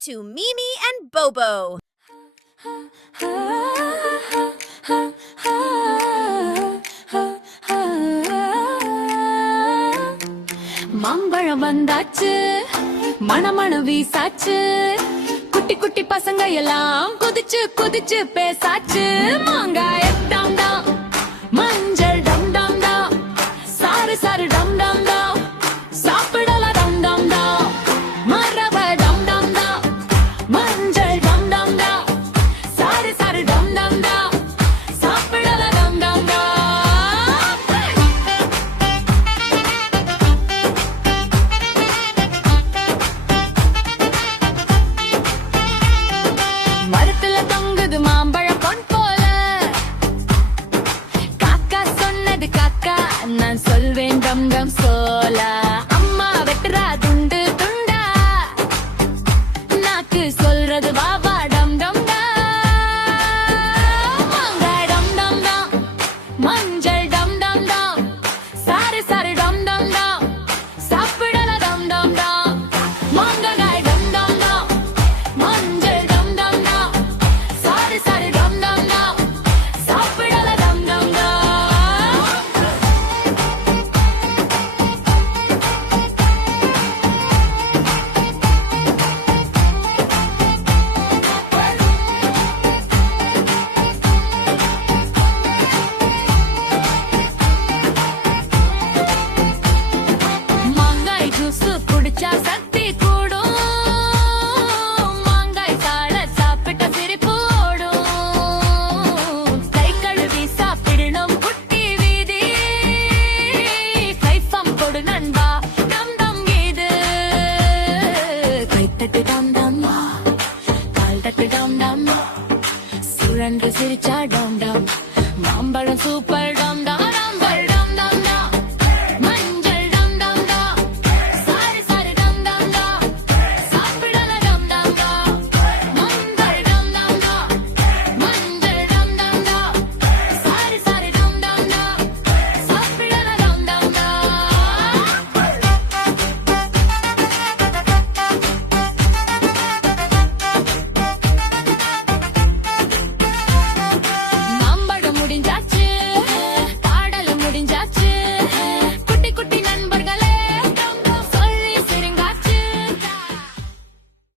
to Mimi and Bobo. மாம்பழம் வந்தாச்சு, மணமண வீசாச்சு, குட்டி குட்டி பசங்க எல்லாம் குதிச்சு குதிச்சு பேசாச்சு. மாங்காய் டம் டம், மஞ்சள் டம் டம் டம், சாறு சாறு டம் டம் டம், சாப்பிடல டம் டம் டம், மரப டம் டம் டம், மஞ்சள் டம் டம் டம், சாறு சாறு டம் டம் டம், சாப்பிடல டம் டம் டம். மரத்துல தொங்குது மாம்பழம் பொன் போல, காக்கா சொன்னது காக்கா, நான் சொல்வேன் டம் டம் சோல. அம்மா வெட்டுறா துண்டு துண்டா, நாக்கு சொல்றது வா வா டம் டம் டம். மாங்காய் டம் டம் டம், மஞ்சள் டம் டம் டம், சாறு சாறு டம் டம் டம், சாப்பிடல டம் டம் டம். மாங்காய் டம் டம் டம், மஞ்சள் டம் டம் டம், சாறு சாறு டம் டம் டம், சாப்பிடல டம் டம் டம். மாங்காய் ஜூஸ் குடிச்சா சக்தி கூடும், மாங்காய் சால சாப்பிட்ட சிரிப்பு ஓடும். கை கழுவி சாப்பிடணும் குட்டி வீதி, கைப்பம் கொடு நண்பா டம் டம் கீது. கை தட்டு டம் டம், கால் தட்டு டம் டம், சுழன்று சிரிச்சா டம் டம், மாம்பழம் சூப்பர்